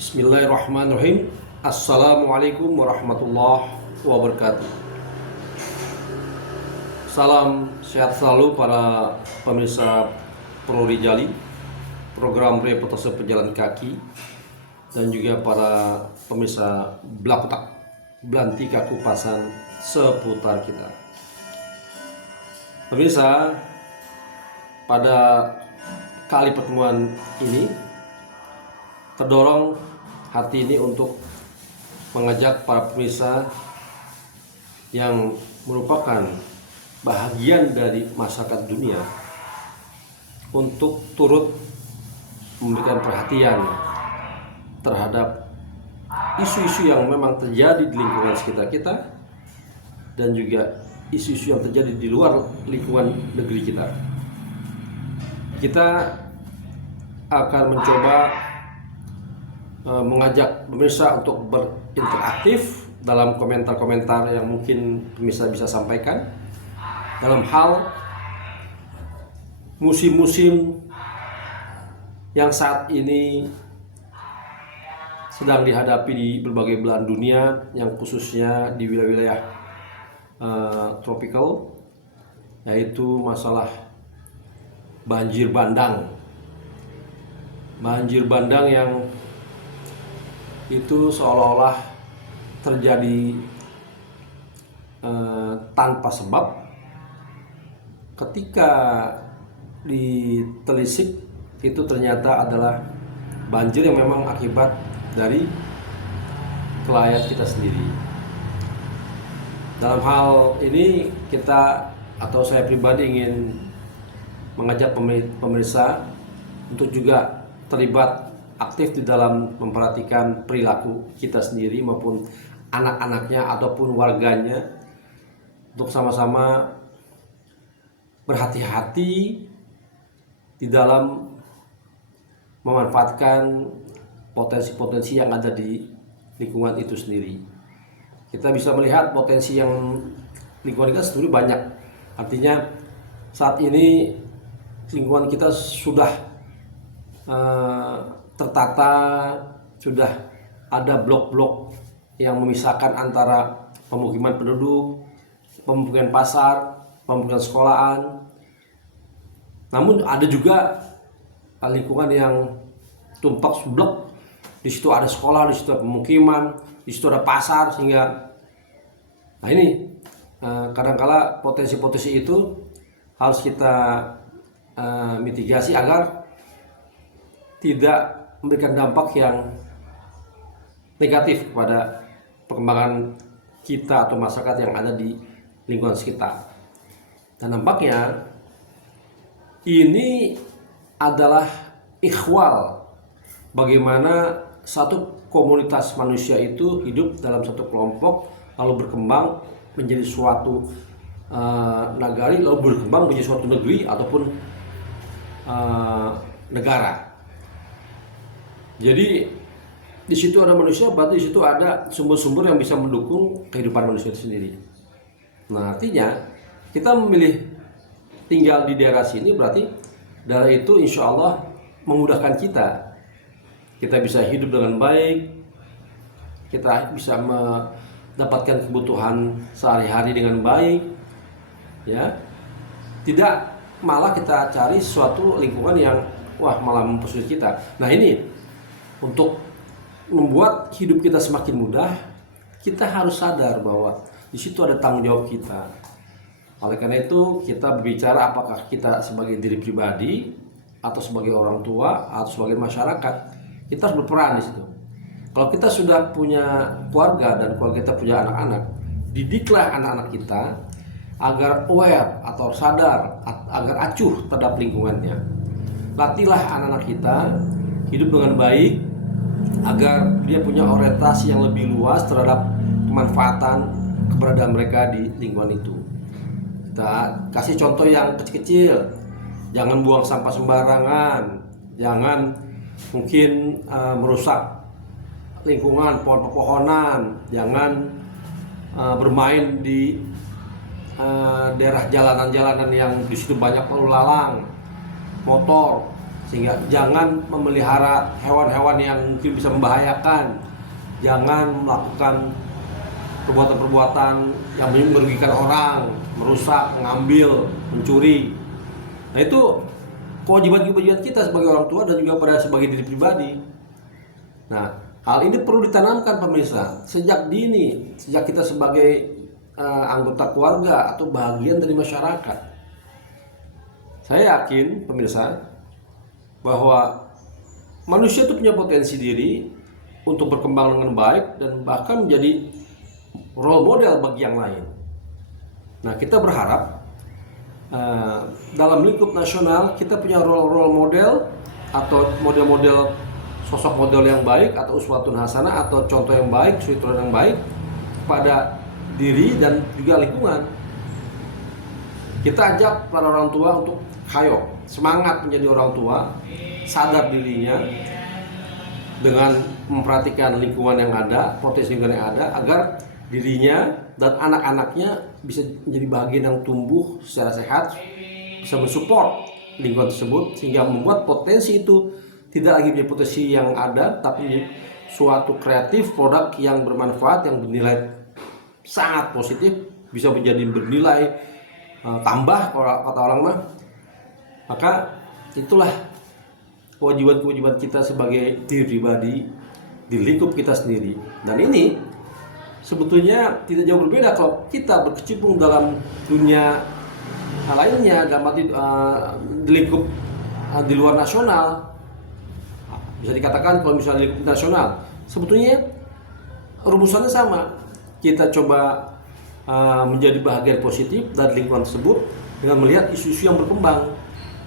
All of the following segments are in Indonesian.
Bismillahirrahmanirrahim. Assalamualaikum warahmatullahi wabarakatuh. Salam sehat selalu para pemirsa Pro Rijali, program reportase pejalan kaki, dan juga para pemirsa Blakotak, Belantika Kupasan seputar kita. Pemirsa, pada kali pertemuan ini terdorong hati ini untuk mengajak para pemirsa yang merupakan bahagian dari masyarakat dunia untuk turut memberikan perhatian terhadap isu-isu yang memang terjadi di lingkungan sekitar kita dan juga isu-isu yang terjadi di luar lingkungan negeri kita. Kita akan mencoba mengajak pemirsa untuk berinteraktif dalam komentar-komentar yang mungkin pemirsa bisa sampaikan dalam hal musim-musim yang saat ini sedang dihadapi di berbagai belahan dunia, yang khususnya di wilayah-wilayah tropical, yaitu masalah banjir bandang. Banjir bandang yang itu seolah-olah terjadi tanpa sebab ketika ditelisik itu ternyata adalah banjir yang memang akibat dari kelalaian kita sendiri. Dalam hal ini kita atau saya pribadi ingin mengajak pemirsa untuk juga terlibat aktif di dalam memperhatikan perilaku kita sendiri maupun anak-anaknya ataupun warganya untuk sama-sama berhati-hati di dalam memanfaatkan potensi-potensi yang ada di lingkungan itu sendiri. Kita bisa melihat potensi yang lingkungan kita sendiri banyak. Artinya saat ini lingkungan kita sudah tertata, sudah ada blok-blok yang memisahkan antara pemukiman penduduk, pemukiman pasar, pemukiman sekolahan. Namun ada juga lingkungan yang tumpak blok. Di situ ada sekolah, di situ ada pemukiman, di situ ada pasar, sehingga ini kadangkala potensi-potensi itu harus kita mitigasi agar tidak memberikan dampak yang negatif kepada perkembangan kita atau masyarakat yang ada di lingkungan sekitar. Dan nampaknya ini adalah ikhwal, bagaimana satu komunitas manusia itu hidup dalam satu kelompok lalu berkembang menjadi suatu nagari, lalu berkembang menjadi suatu negeri ataupun negara. Jadi di situ ada manusia, berarti di situ ada sumber-sumber yang bisa mendukung kehidupan manusia itu sendiri. Nah, artinya kita memilih tinggal di daerah sini, berarti daerah itu insya Allah memudahkan kita. Kita bisa hidup dengan baik, kita bisa mendapatkan kebutuhan sehari-hari dengan baik, ya. Tidak malah kita cari suatu lingkungan yang malah mempersulit kita. Nah, ini untuk membuat hidup kita semakin mudah, kita harus sadar bahwa di situ ada tanggung jawab kita. Oleh karena itu, kita berbicara apakah kita sebagai diri pribadi atau sebagai orang tua atau sebagai masyarakat, kita harus berperan di situ. Kalau kita sudah punya keluarga dan keluarga kita punya anak-anak, didiklah anak-anak kita agar aware atau sadar, agar acuh terhadap lingkungannya. Latihlah anak-anak kita hidup dengan baik, agar dia punya orientasi yang lebih luas terhadap kemanfaatan keberadaan mereka di lingkungan itu. Kita kasih contoh yang kecil-kecil, jangan buang sampah sembarangan, jangan mungkin merusak lingkungan, pohon-pepohonan, jangan bermain di daerah jalanan-jalanan yang di situ banyak lalu lalang, motor, Sehingga jangan memelihara hewan-hewan yang mungkin bisa membahayakan, jangan melakukan perbuatan-perbuatan yang merugikan orang, merusak, mengambil, mencuri. Nah itu kewajiban-kewajiban kita sebagai orang tua dan juga pada sebagai diri pribadi. Nah hal ini perlu ditanamkan pemirsa sejak dini, sejak kita sebagai anggota keluarga atau bagian dari masyarakat. Saya yakin pemirsa bahwa manusia itu punya potensi diri untuk berkembang dengan baik dan bahkan menjadi role model bagi yang lain. Nah kita berharap dalam lingkup nasional kita punya role model atau model-model sosok model yang baik atau uswatun hasanah atau contoh yang baik, suri teladan yang baik pada diri dan juga lingkungan. Kita ajak para orang tua untuk hayo semangat menjadi orang tua, sadar dirinya dengan memperhatikan lingkungan yang ada, potensi lingkungan yang ada, agar dirinya dan anak-anaknya bisa menjadi bagian yang tumbuh secara sehat, bisa mensupport lingkungan tersebut sehingga membuat potensi itu tidak lagi menjadi potensi yang ada, tapi suatu kreatif produk yang bermanfaat, yang bernilai sangat positif, bisa menjadi bernilai tambah kalau kata orang mah. Maka itulah kewajiban-kewajiban kita sebagai diri pribadi di lingkup kita sendiri. Dan ini sebetulnya tidak jauh berbeda kalau kita berkecimpung dalam dunia lainnya, dalam arti di lingkup di luar nasional. Bisa dikatakan kalau misalnya di lingkup nasional, sebetulnya rumusannya sama. Kita coba menjadi bahagian positif dari lingkungan tersebut dengan melihat isu-isu yang berkembang,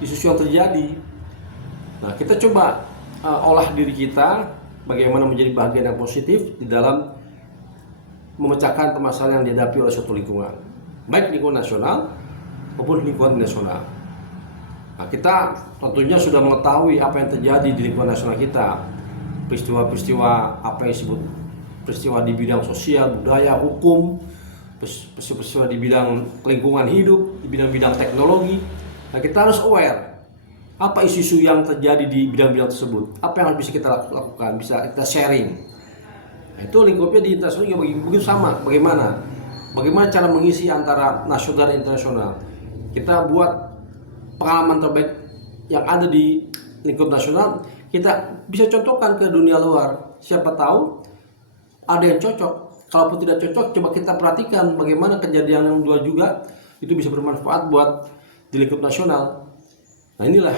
isu-isu yang terjadi. Nah, kita coba olah diri kita bagaimana menjadi bagian yang positif di dalam memecahkan permasalahan yang dihadapi oleh suatu lingkungan, baik lingkungan nasional maupun lingkungan nasional. Nah, kita tentunya sudah mengetahui apa yang terjadi di lingkungan nasional kita, peristiwa-peristiwa apa yang disebut peristiwa di bidang sosial, budaya, hukum, peristiwa di bidang lingkungan hidup, di bidang-bidang teknologi. Nah, kita harus aware apa isu-isu yang terjadi di bidang-bidang tersebut, apa yang harus bisa kita lakukan, bisa kita sharing. Nah, itu lingkupnya di internasional juga begitu sama. Bagaimana cara mengisi antara nasional dan internasional. Kita buat pengalaman terbaik yang ada di lingkup nasional, kita bisa contohkan ke dunia luar. Siapa tahu ada yang cocok. Kalaupun tidak cocok, coba kita perhatikan bagaimana kejadian yang luar juga itu bisa bermanfaat buat di lingkup nasional. Nah inilah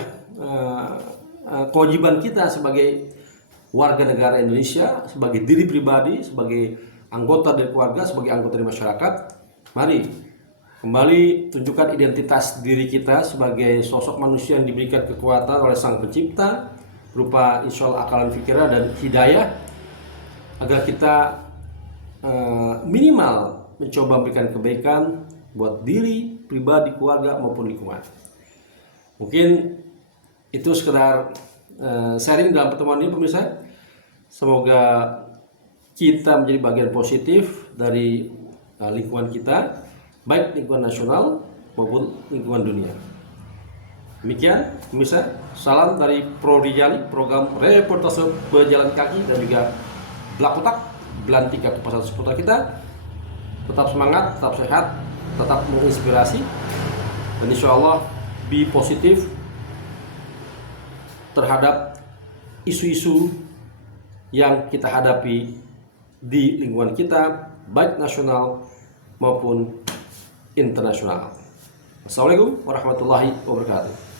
kewajiban kita sebagai warga negara Indonesia, sebagai diri pribadi, sebagai anggota dari keluarga, sebagai anggota dari masyarakat. Mari kembali tunjukkan identitas diri kita sebagai sosok manusia yang diberikan kekuatan oleh Sang Pencipta berupa insya Allah akalan pikiran dan hidayah, agar kita minimal mencoba memberikan kebaikan buat diri, pribadi, keluarga maupun lingkungan. Mungkin itu sekedar sharing dalam pertemuan ini pemirsa. Semoga kita menjadi bagian positif dari lingkungan kita, baik lingkungan nasional maupun lingkungan dunia. Demikian pemirsa, salam dari Pro Rijali, program reportase pejalan kaki dan juga Blakotak, belantika kepasan seputar kita. Tetap semangat, tetap sehat, tetap menginspirasi, dan insya Allah be positif terhadap isu-isu yang kita hadapi di lingkungan kita, baik nasional maupun internasional. Assalamualaikum warahmatullahi wabarakatuh.